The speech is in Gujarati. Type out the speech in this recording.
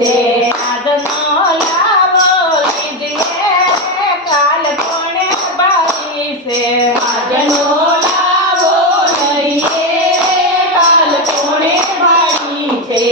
છે આજનો લાવો લીધીએ કાલ કોણે બારી છે આજનો લાવો લઈએ કાલ કોણે વાળી છે